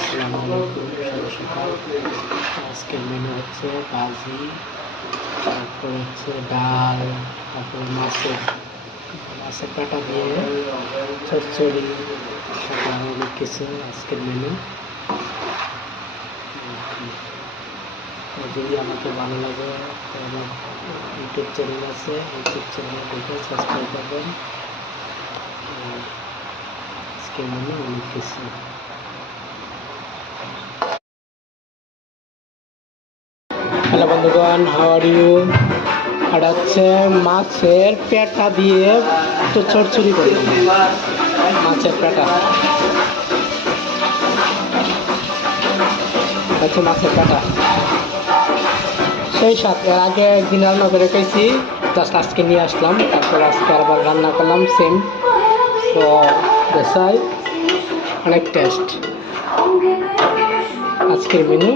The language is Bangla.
আসসালামু আলাইকুম, শুভ সকাল। আজকের মেনু হচ্ছে ভাজি, তারপর হচ্ছে ডাল, তারপর মাছের কাটা দিয়ে চচ্চড়ি, তারপর অনেক কিছু আজকের মেনু। যদি আমাকে ভালো লাগে তো আমার ইউটিউব চ্যানেল আছে, ইউটিউব চ্যানেলে দেখে সাবস্ক্রাইব করবেন। আজকের মেনু অনেক কিছু। হ্যালো বন্ধুগণ, হাউ আর ইউ? এটা হচ্ছে মাছের পেটা দিয়ে তো চচ্চড়ি করি। মাছের পেটা হচ্ছে মাছের পেটা সেই সাথে আগে একদিন রান্না করে খেয়েছি, জাস্ট আজকে নিয়ে আসলাম, তারপর আজকে আবার রান্না করলাম সেম। তো দেশাই অনেক টেস্ট আজকের মেনু।